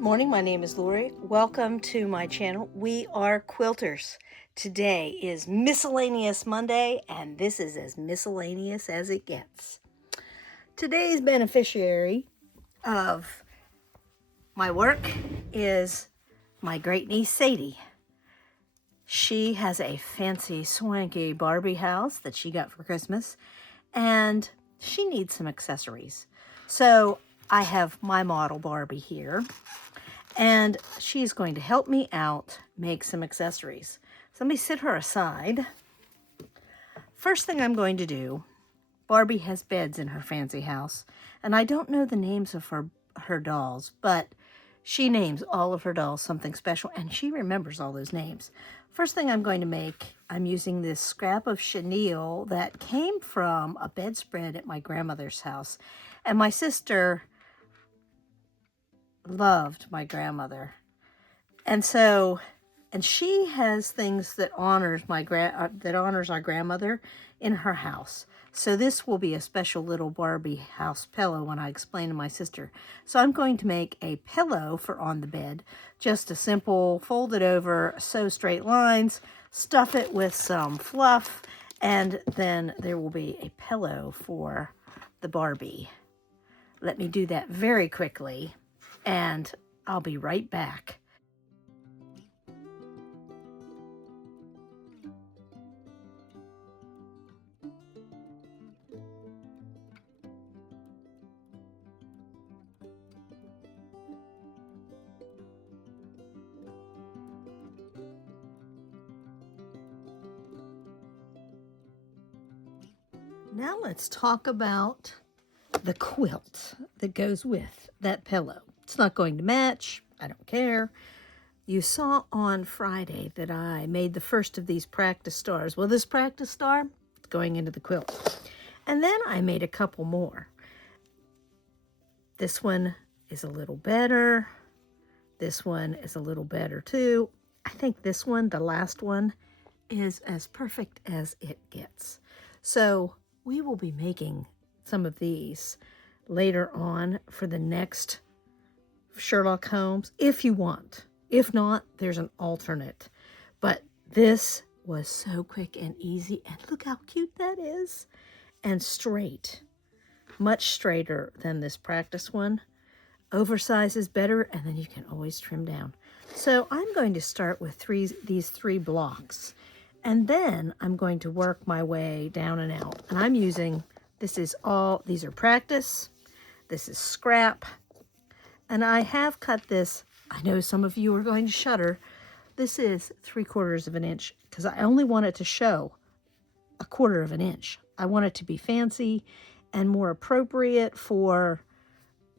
Good morning, my name is Lorrie. Welcome to my channel. We are quilters. Today is Miscellaneous Monday, and this is as miscellaneous as it gets. Today's beneficiary of my work is my great niece Sadie. She has a fancy, swanky Barbie house that she got for Christmas, and she needs some accessories. So I have my model Barbie here, and she's going to help me out make some accessories. So let me sit her aside. First thing I'm going to do, Barbie has beds in her fancy house, and I don't know the names of her dolls, but she names all of her dolls something special, and she remembers all those names. First thing I'm going to make, I'm using this scrap of chenille that came from a bedspread at my grandmother's house, and my sister loved my grandmother, and she has things that honors our grandmother in her house. So this will be a special little Barbie house pillow when I explain to my sister. So I'm going to make a pillow for on the bed, just a simple fold it over, sew straight lines, stuff it with some fluff, and then there will be a pillow for the Barbie. Let me do that very quickly, and I'll be right back. Now let's talk about the quilt that goes with that pillow. It's not going to match. I don't care. You saw on Friday that I made the first of these practice stars. Well, this practice star is going into the quilt. And then I made a couple more. This one is a little better. This one is a little better too. I think this one, the last one, is as perfect as it gets. So we will be making some of these later on for the next Sherlock Holmes, if you want. If not, there's an alternate. But this was so quick and easy, and look how cute that is. And straight, much straighter than this practice one. Oversize is better, and then you can always trim down. So I'm going to start with these three blocks. And then I'm going to work my way down and out. And I'm using, these are practice. This is scrap. And I have cut this, I know some of you are going to shudder. This is 3/4 of an inch because I only want it to show 1/4 of an inch. I want it to be fancy and more appropriate for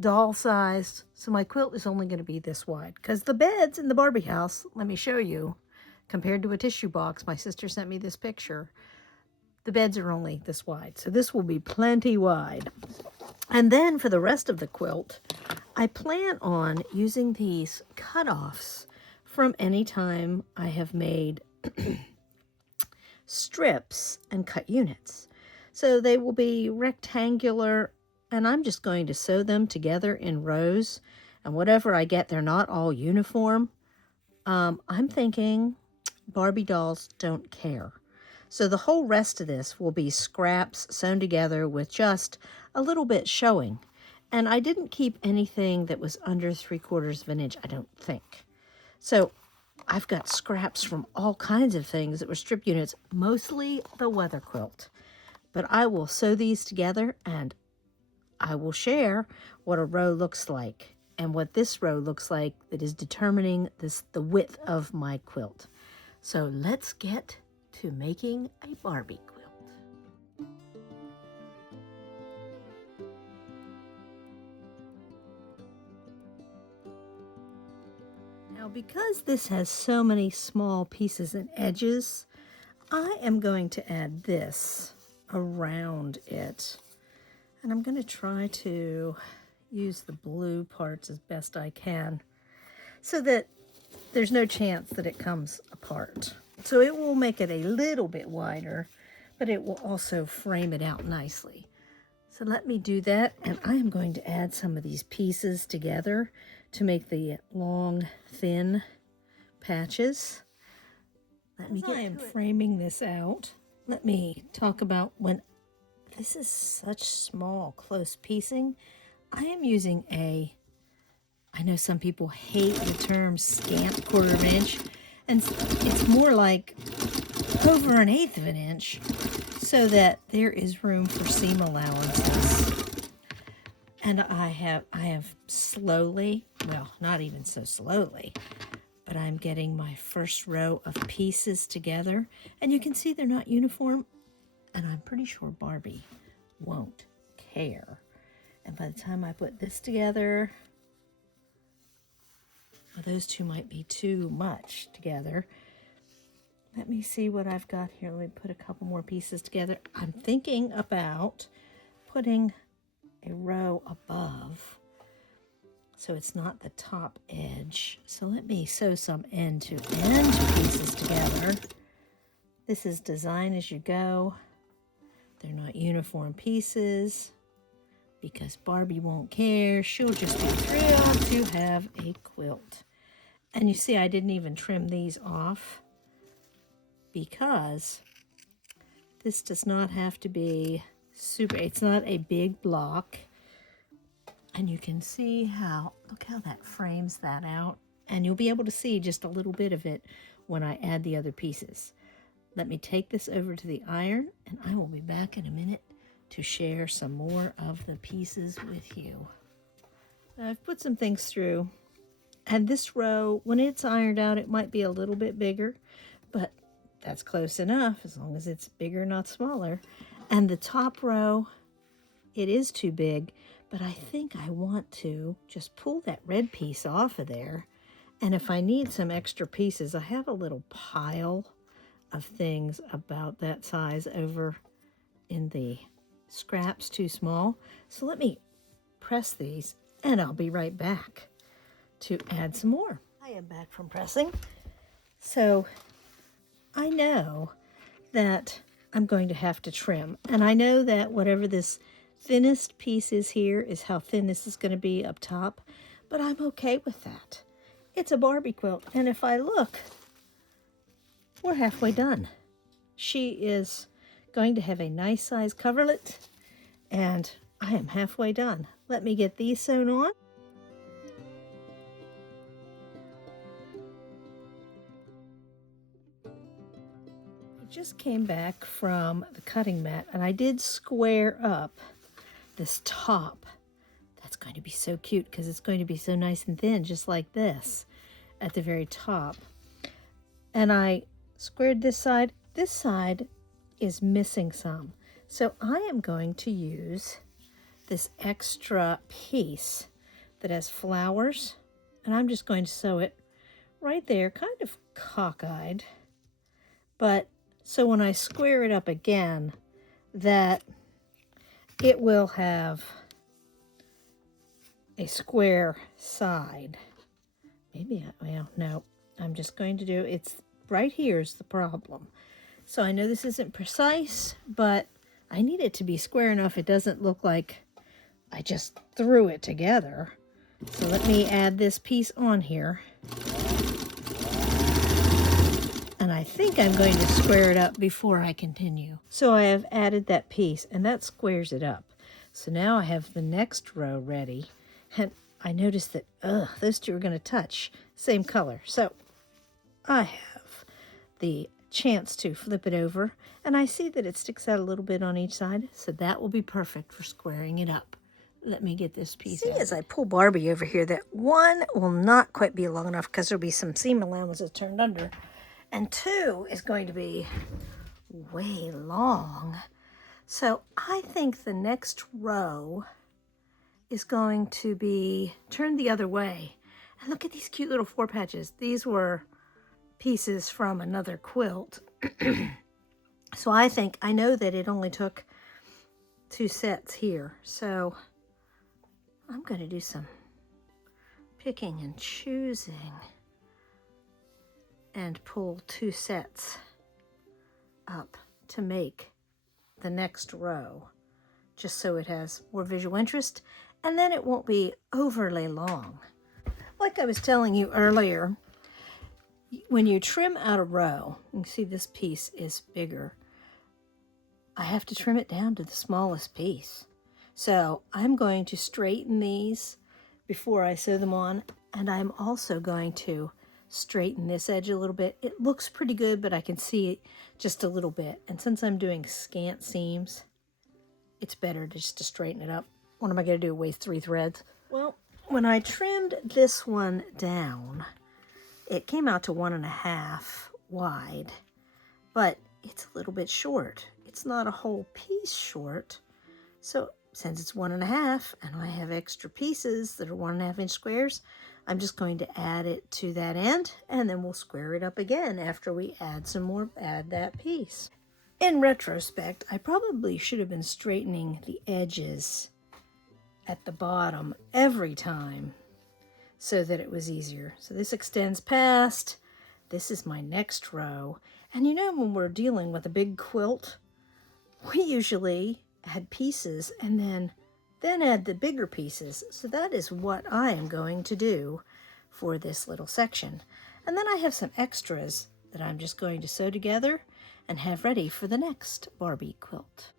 doll size. So my quilt is only going to be this wide because the beds in the Barbie house, let me show you, compared to a tissue box, my sister sent me this picture, the beds are only this wide. So this will be plenty wide. And then for the rest of the quilt, I plan on using these cutoffs from any time I have made strips and cut units. So they will be rectangular, and I'm just going to sew them together in rows. And whatever I get, they're not all uniform. I'm thinking Barbie dolls don't care. So the whole rest of this will be scraps sewn together with just a little bit showing. And I didn't keep anything that was under 3/4 of an inch, I don't think. So I've got scraps from all kinds of things that were strip units, mostly the weather quilt. But I will sew these together, and I will share what a row looks like and what this row looks like that is determining the width of my quilt. So let's get to making a Barbie quilt. Now, because this has so many small pieces and edges, I am going to add this around it. And I'm going to try to use the blue parts as best I can so that there's no chance that it comes apart. So it will make it a little bit wider, but it will also frame it out nicely. So let me do that, and I am going to add some of these pieces together to make the long, thin patches. Let me get I am framing this out. Let me talk about when this is such small, close piecing. I am using I know some people hate the term scant 1/4 inch, and it's more like over 1/8 of an inch, so that there is room for seam allowances. And I have slowly, well, not even so slowly, but I'm getting my first row of pieces together, and you can see they're not uniform, and I'm pretty sure Barbie won't care. And by the time I put this together, well, those two might be too much together. Let me see what I've got here. Let me put a couple more pieces together. I'm thinking about putting a row above, so it's not the top edge. So let me sew some end-to-end pieces together. This is design as you go. They're not uniform pieces because Barbie won't care. She'll just be thrilled to have a quilt. And you see, I didn't even trim these off because this does not have to be super, it's not a big block. And you can see how, look how that frames that out. And you'll be able to see just a little bit of it when I add the other pieces. Let me take this over to the iron, and I will be back in a minute to share some more of the pieces with you. I've put some things through, and this row, when it's ironed out, it might be a little bit bigger, but that's close enough as long as it's bigger, not smaller. And the top row, it is too big, but I think I want to just pull that red piece off of there. And if I need some extra pieces, I have a little pile of things about that size over in the scraps, too small. So let me press these, and I'll be right back to add some more. I am back from pressing. So I know that I'm going to have to trim, and I know that whatever this thinnest piece is here is how thin this is going to be up top, but I'm okay with that. It's a Barbie quilt, and if I look, we're halfway done. She is going to have a nice size coverlet, and I am halfway done. Let me get these sewn on. I just came back from the cutting mat, and I did square up this top. That's going to be so cute because it's going to be so nice and thin, just like this at the very top. And I squared this side. This side is missing some. So I am going to use this extra piece that has flowers, and I'm just going to sew it right there, kind of cockeyed. But so when I square it up again, that it will have a square side. Maybe, well, no, I'm just going to do, it's right here's the problem. So I know this isn't precise, but I need it to be square enough it doesn't look like I just threw it together. So let me add this piece on here. And I think I'm going to square it up before I continue. So I have added that piece, and that squares it up. So now I have the next row ready. And I noticed that, those two are going to touch. Same color. So I have the chance to flip it over, and I see that it sticks out a little bit on each side, so that will be perfect for squaring it up. Let me get this piece out. See, as I pull Barbie over here, that one will not quite be long enough because there'll be some seam allowances turned under, and two is going to be way long. So I think the next row is going to be turned the other way. And look at these cute little 4 patches. These were pieces from another quilt. So I know that it only took 2 sets here. So I'm going to do some picking and choosing and pull 2 sets up to make the next row, just so it has more visual interest, and then it won't be overly long. Like I was telling you earlier, when you trim out a row, you can see this piece is bigger. I have to trim it down to the smallest piece. So I'm going to straighten these before I sew them on, and I'm also going to straighten this edge a little bit. It looks pretty good, but I can see it just a little bit. And since I'm doing scant seams, it's better just to straighten it up. What am I going to do, waste 3 threads? Well, when I trimmed this one down, it came out to 1.5 wide, but it's a little bit short. It's not a whole piece short. So since it's 1.5 and I have extra pieces that are 1.5 inch squares, I'm just going to add it to that end, and then we'll square it up again after we add that piece. In retrospect, I probably should have been straightening the edges at the bottom every time so that it was easier. So this extends past. This is my next row. And you know, when we're dealing with a big quilt, we usually add pieces and then add the bigger pieces. So that is what I am going to do for this little section. And then I have some extras that I'm just going to sew together and have ready for the next Barbie quilt.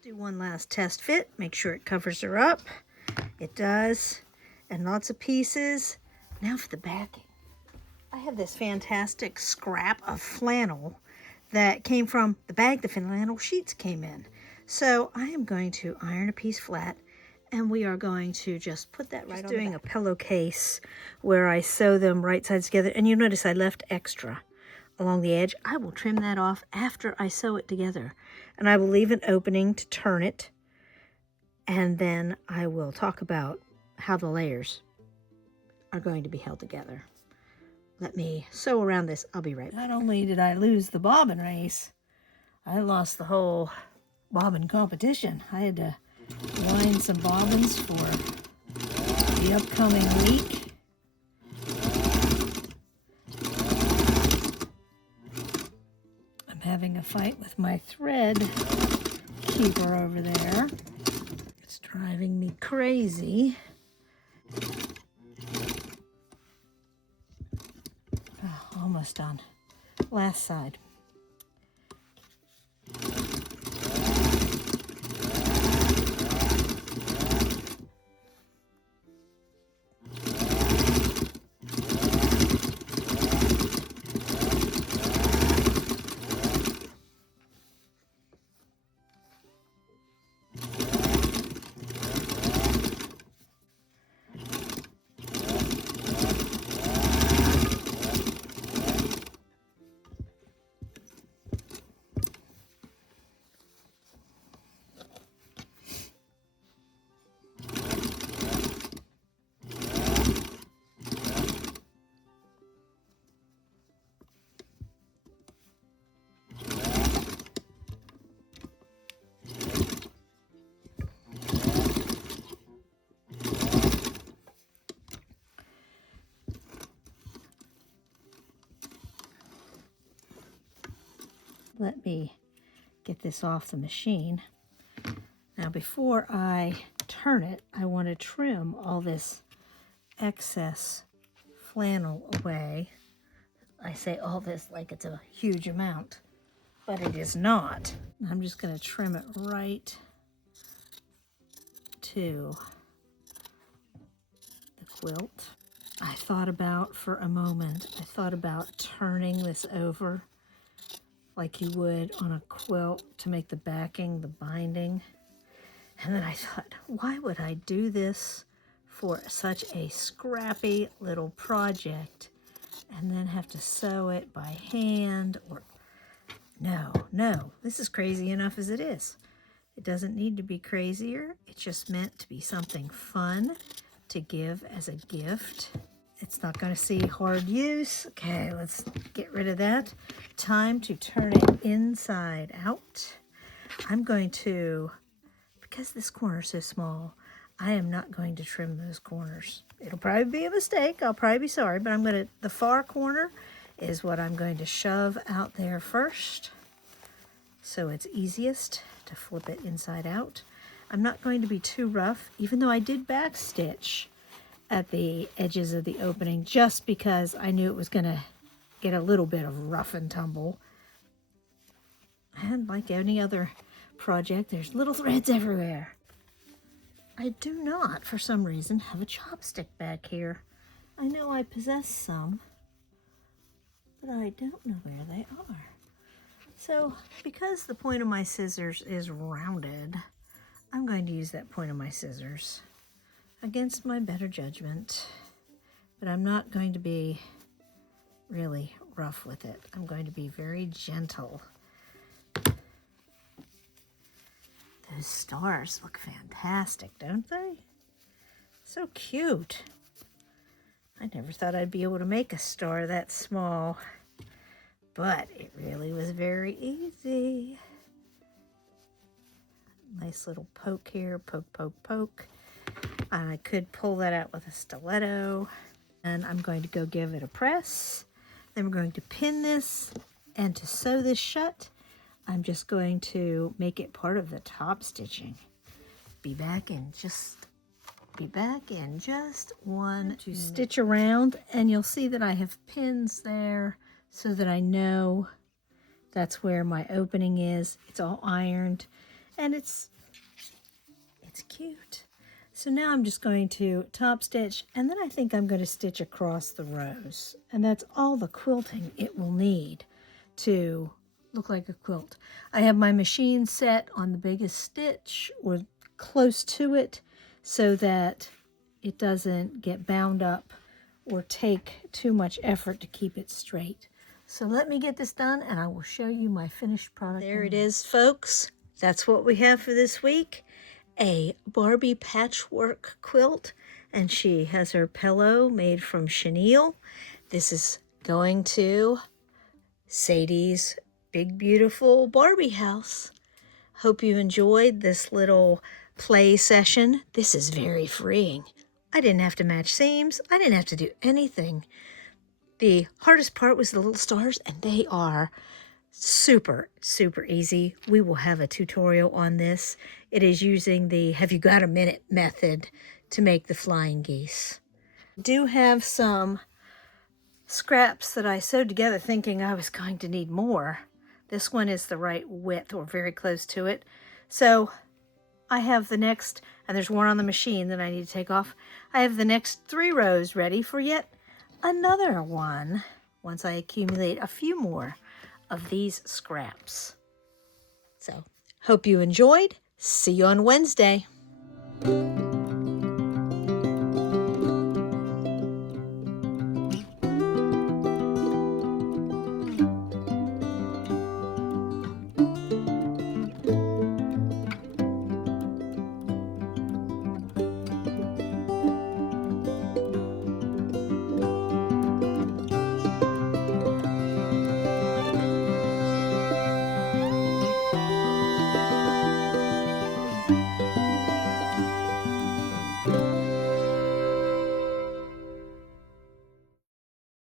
Do one last test fit, make sure it covers her up. It does, and lots of pieces. Now for the backing. I have this fantastic scrap of flannel that came from the bag the flannel sheets came in. So I am going to iron a piece flat, and we are going to just put that right on. Doing a pillowcase where I sew them right sides together, and you notice I left extra along the edge. I will trim that off after I sew it together, and I will leave an opening to turn it, and then I will talk about how the layers are going to be held together. Let me sew around this. I'll be right back. Not only did I lose the bobbin race, I lost the whole bobbin competition. I had to line some bobbins for the upcoming week. I'm having a fight with my thread keeper over there. It's driving me crazy. Oh, almost done. Last side. Let me get this off the machine. Now before I turn it, I want to trim all this excess flannel away. I say all this like it's a huge amount, but it is not. I'm just going to trim it right to the quilt. I thought about for a moment, turning this over like you would on a quilt to make the backing, the binding. And then I thought, why would I do this for such a scrappy little project and then have to sew it by hand. Or no, this is crazy enough as it is. It doesn't need to be crazier. It's just meant to be something fun to give as a gift. It's not going to see hard use. Okay, let's get rid of that. Time to turn it inside out. I'm going to, because this corner is so small, I am not going to trim those corners. It'll probably be a mistake. I'll probably be sorry, but the far corner is what I'm going to shove out there first. So it's easiest to flip it inside out. I'm not going to be too rough, even though I did backstitch at the edges of the opening, just because I knew it was going to get a little bit of rough and tumble. And like any other project, there's little threads everywhere. I do not, for some reason, have a chopstick back here. I know I possess some, but I don't know where they are. So, because the point of my scissors is rounded, I'm going to use that point of my scissors against my better judgment. But I'm not going to be really rough with it. I'm going to be very gentle. Those stars look fantastic, don't they? So cute. I never thought I'd be able to make a star that small, but it really was very easy. Nice little poke here, poke, poke, poke. And I could pull that out with a stiletto. And I'm going to go give it a press. Then we're going to pin this, and to sew this shut, I'm just going to make it part of the top stitching. Be back in just one to stitch around, and you'll see that I have pins there so that I know that's where my opening is. It's all ironed, and it's cute. So now I'm just going to top stitch, and then I think I'm going to stitch across the rows, and that's all the quilting it will need to look like a quilt. I have my machine set on the biggest stitch or close to it so that it doesn't get bound up or take too much effort to keep it straight. So let me get this done and I will show you my finished product. There it is, folks. That's what we have for this week. A Barbie patchwork quilt, and she has her pillow made from chenille. This is going to Sadie's big, beautiful Barbie house. Hope you enjoyed this little play session. This is very freeing. I didn't have to match seams. I didn't have to do anything. The hardest part was the little stars, and they are super, super easy. We will have a tutorial on this. It is using the have you got a minute method to make the flying geese. I do have some scraps that I sewed together thinking I was going to need more. This one is the right width or very close to it. So I have the next, and there's one on the machine that I need to take off. I have the next 3 rows ready for yet another one once I accumulate a few more of these scraps. So, hope you enjoyed. See you on Wednesday.